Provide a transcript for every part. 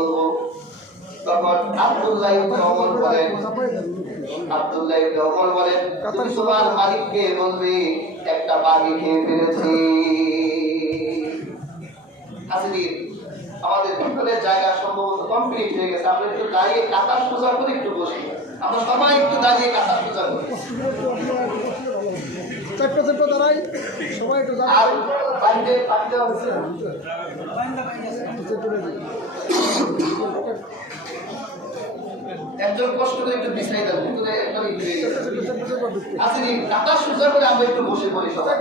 বলবো। তখন আব্দুল্লাহ ইবনে ওমর বলেন, তুমি তোমার মালিককে বলবে একটা বাঘে খেয়ে ফেলেছি। হাজির, আমাদের ভিতরের জায়গা সম্ভবত কমপ্লিট হয়ে গেছে। আমরা একটু দাঁড়িয়ে কাঁথা সোজা করে একটু বসি। আমরা সবাই একটু দাঁড়িয়ে কাঁথা সোজা করি। দাঁড়াই সবাই একটু একজন কষ্ট করে একটু বিছাই দেন, ভিতরে একটা কাঁথা সোজা করে আমরা একটু বসে পড়ি সবাই।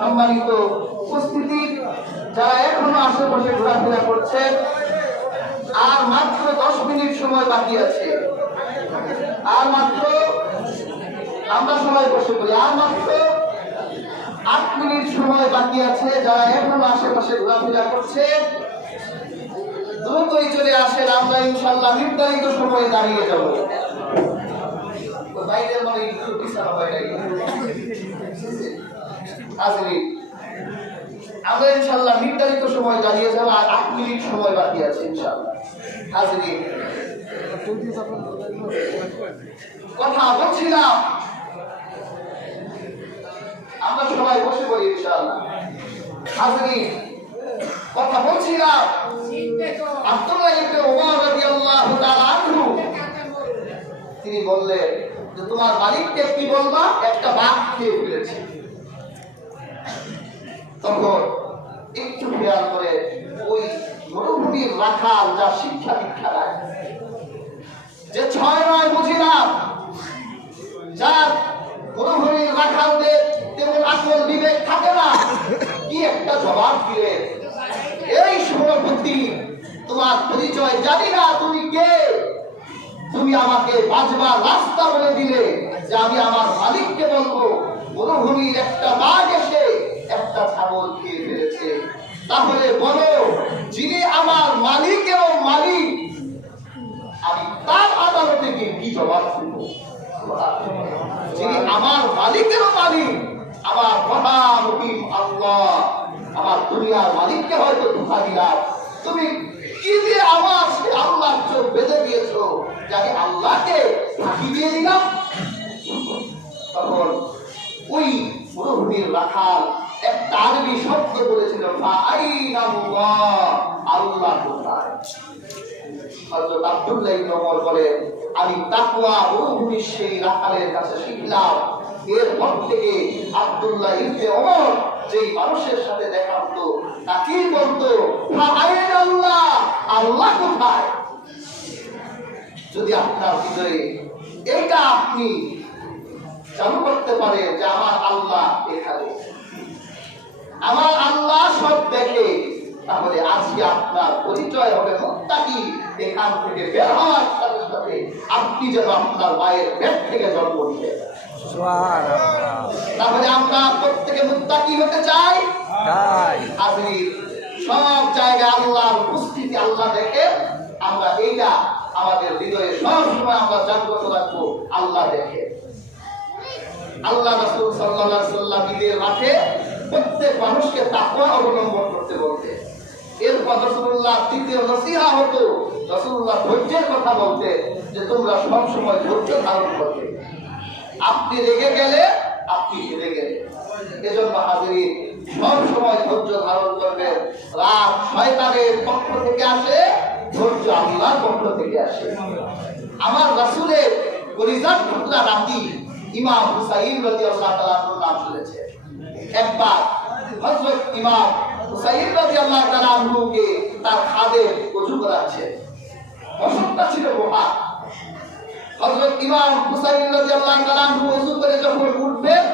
সম্মানিত উপস্থিতি, যারা এখনো আশেপাশে ঘোরাফেরা করছেন, আর মাত্র 10 মিনিট সময় বাকি আছে। আর মাত্র, আমরা সবাই বসে পড়ি, আর মাত্র 8 মিনিট সময় বাকি আছে। যারা এখনো আশেপাশে ঘোরাফেরা করছেন, দ্রুতই চলে আসেন। আমরা ইনশাআল্লাহ নির্ধারিত সময়ে দাঁড়িয়ে যাব। বাইরের মানে একটু বিছানা হয় নাই। হাজির, আমরা ইনশাআল্লাহ নির্ধারিত সময় দাঁড়িয়ে যাব। আর 8 মিনিট সময় বাকি আছে ইনশাআল্লাহ। হাজির, কথা বলছিলাম, আমরা সবাই বসে পড়ি ইনশাআল্লাহ। হাজির, কথা বলছিলাম, আব্দুল্লাহ ইবনে ওমর রাদিয়াল্লাহু তাআলা আনহু তিনি বললেন যে তোমার মালিককে কি বলবা, একটা বাঘ খেয়ে ফেলেছে। তখন একটু খেয়াল করে ওই মরুভূমির রাখাল যা শিক্ষা দীক্ষা দেয়, যে 6 বুঝিলাম, যার মরুভূমির রাখালদের তেমন আকল বিবেক থাকে না, কি একটা জবাব দিলে, এই সুরপতি তোমার পরিচয় জানি না, তুমি কে? তুমি আমাকে বাজবার রাস্তা বলে দিলে যে আমি আমার মালিককে বলবো মরুভূমির একটা বাঘ এসে একটা ছাগল খেয়ে ফেলেছে। তাহলে বলো, যিনি আমার মালিকেরও মালিক, আমি তার আদালতে গিয়ে কি জবাব দেব? যিনি আমার মালিকেরও মালিক, আমার মহামুখী আল্লাহ, আমার দুনিয়ার মালিককে হয়তো ধোঁকা দিলাম, তুমি কি দিয়ে আমার সে আল্লাহর চোখ বেঁধে দিয়েছো যে আমি আল্লাহকে ফাঁকি দিয়ে দিলাম? তখন ওই মরুভূমির রাখাল একটা আরবি শব্দ বলেছিল, আল্লাহ কোথায়? হযরত আব্দুল্লাহ ইবনে ওমর বলেন, আমি তাকওয়া মরুভূমির সেই রাখালের কাছে শিখলাম। এরপর থেকে আব্দুল্লাহ ইবনে ওমর যেই মানুষের সাথে দেখা হতো তাকেই বলতো, আল্লাহ, আল্লাহ কোথায়? যদি আপনার হৃদয়ে এটা আপনি চালু করতে পারে যে আমার আল্লাহ এখানে, আমার আল্লাহ সব দেখে, তাহলে আজকে আপনার পরিচয় হবে মুত্তাকি। এখান থেকে বের হওয়ার সাথে সাথে আপনি যেন আপনার মায়ের পেট থেকে জন্ম নিলেন। তাহলে আমরা প্রত্যেকে মুত্তাকি হতে চাই। আজকে সব জায়গায় আল্লাহর উপস্থিতি আল্লাহ দেখে, আমরা এইটা আমাদের হৃদয়ে সবসময় আমরা জাগ্রত রাখবো, আল্লাহ দেখে। আল্লাহ রাসূল সাল্লাল্লাহু আলাইহি ওয়াসাল্লাম ঈদের মাঠে প্রত্যেক মানুষকে তাকওয়া অবলম্বন করতে বলতেন। এরপর রাসূলুল্লাহ তৃতীয় নসিহা হতো, রাসূলুল্লাহ ধৈর্যের কথা বলতে, যে তোমরা সব সময় ধৈর্য ধারণ করবে। আপনি রেগে গেলে আপনি হেরে গেলে, এজন্য হাজির সব সময় ধৈর্য ধারণ করবেন। রাগ শয়তানের পক্ষ থেকে আসে, ধৈর্য আল্লাহর পক্ষ থেকে আসে। আমার রাসূলের কলিজার টুকরা নাতি ইমাম হুসাইন রাদিয়াল্লাহু তাআলা আনহুর নাম শুনেছে। একবার হযরত ইমাম হুসাইন রাদিয়াল্লাহু তাআলা আনহুকে তার খাদেম ওযু করাচ্ছে। অসুখটা ছিল বহা। হযরত ইমাম হুসাইন রাদিয়াল্লাহু তাআলা আনহু ওযু করে যখন উঠবেন,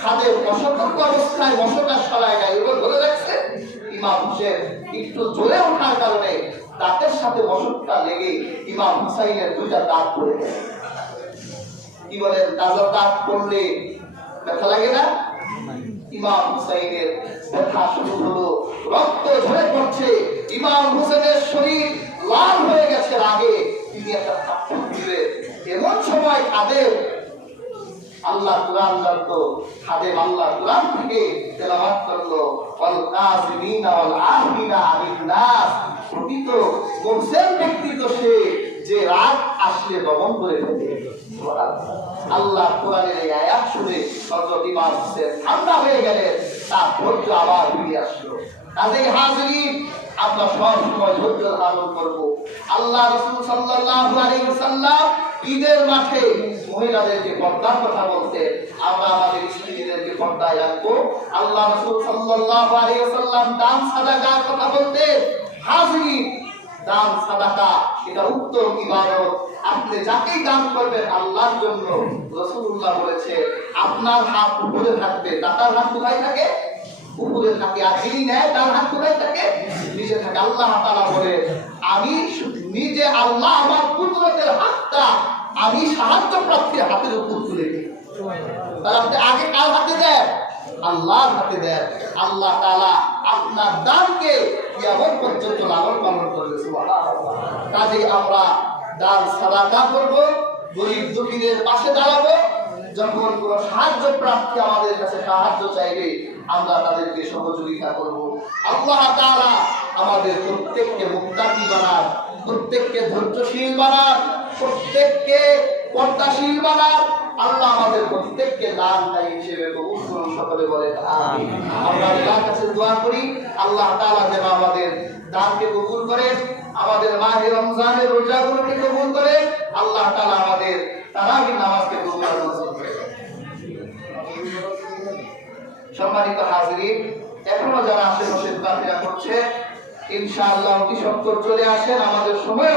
খাদেম অসতর্ক অবস্থায় মশকা সরায় নাই, এবার ধরে রাখছে। ইমাম হুসেন একটু জোরে ওঠার কারণে দাঁতের সাথে মশকটা লেগে ইমাম হুসাইনের দুইটা দাঁত পড়ে গেছে। কি বলেন, তাজা দাঁত পড়লে ব্যথা লাগে না? ইমাম হুসাইনের ব্যথা শুরু হলো, রক্ত ঝরে পড়ছে। ইমাম হুসেনের শরীর লাল হয়ে গেছে রাগে। তিনি একটা থাপ্পড় দিলেন। এমন সময় খাদেম আল্লাহ কুরআন জানতো, খাদেম আল্লাহ কুরআন থেকে তেলাওয়াত করলো, ওয়াল কাযিমিনা ওয়াল আফিনা আনিন নাস। প্রকৃত মুহসিন ব্যক্তি তো সে যে রাগ আসলে দমন করে ফেলে। আল্লাহ কোরআনের এই আয়াত শুনে হযরত ইমাম হোসেন ঠান্ডা হয়ে গেলেন, তার ধৈর্য আবার ফিরে আসলো। কাজেই হাজিরিন, আমরা সব সময় ধৈর্য ধারণ করব। আল্লাহ রাসূল সাল্লাল্লাহু আলাইহি ওয়াসাল্লাম ঈদের মাঠে মহিলাদেরকে পর্দার কথা বলতে, আমরা আমাদের স্ত্রীদেরকে পর্দায় রাখবো। আল্লাহ রাসূল সাল্লাল্লাহু আলাইহি ওয়াসাল্লাম দান সাদাকার কথা বলতে, হাজিরিন দান সাদাকা এটা উত্তম ইবাদত। আপনি যাকেই দান করবেন আল্লাহর জন্য, রাসূলুল্লাহ বলেছে আপনার হাত উপরে থাকবে, দাতার হাত কোথায় থাকে? উপরে থাকে। আর যিনি নেয় তার হাত কোথায় থাকে? নিচে থাকে। আল্লাহ তাআলা বলে আমি নিজে আল্লাহ আমার কুদরতের হাতটা আমি সাহায্য প্রাপ্তির হাতের উপর তুলে দিই। তাহলে আপনি আগে কার হাতে দেন? আল্লাহর হাতে দেন। আল্লাহ তাআলা আপনার দানকে কিয়ামত পর্যন্ত লালন পালন করবে। সুবহানাল্লাহ। কাজেই আমরা দান সাদাকা করব, গরীব দুঃখীদের পাশে দাঁড়াবো। যখন কোনো সাহায্য প্রার্থী আমাদের কাছে সাহায্য চাইবে আমরা তাদেরকে সহযোগিতা করব। আল্লাহ তাআলা আমাদের প্রত্যেককে মুত্তাকি বানান, প্রত্যেককে ধৈর্যশীল বানান, প্রত্যেককে পর্দাশীল বানান। আল্লাহ আমাদের প্রত্যেককে দানকারী হিসেবে কবুল করুন। সকলে বলেন আমিন। আমরা আল্লাহর কাছে দোয়া করি আল্লাহ তাআলা যেন আমাদের দানকে কবুল করেন, আমাদের মাহে রমজানের রোজাগুলোকে কবুল করেন। আল্লাহ তাআলা আমাদের তারাবির নামাজকে কবুল করেন। সম্মানিত হাজিরিন, এখনো যারা আশেপাশে ঘোরাফেরা করছে ইনশাআল্লাহ অতি সত্বর চলে আসেন, আমাদের সময়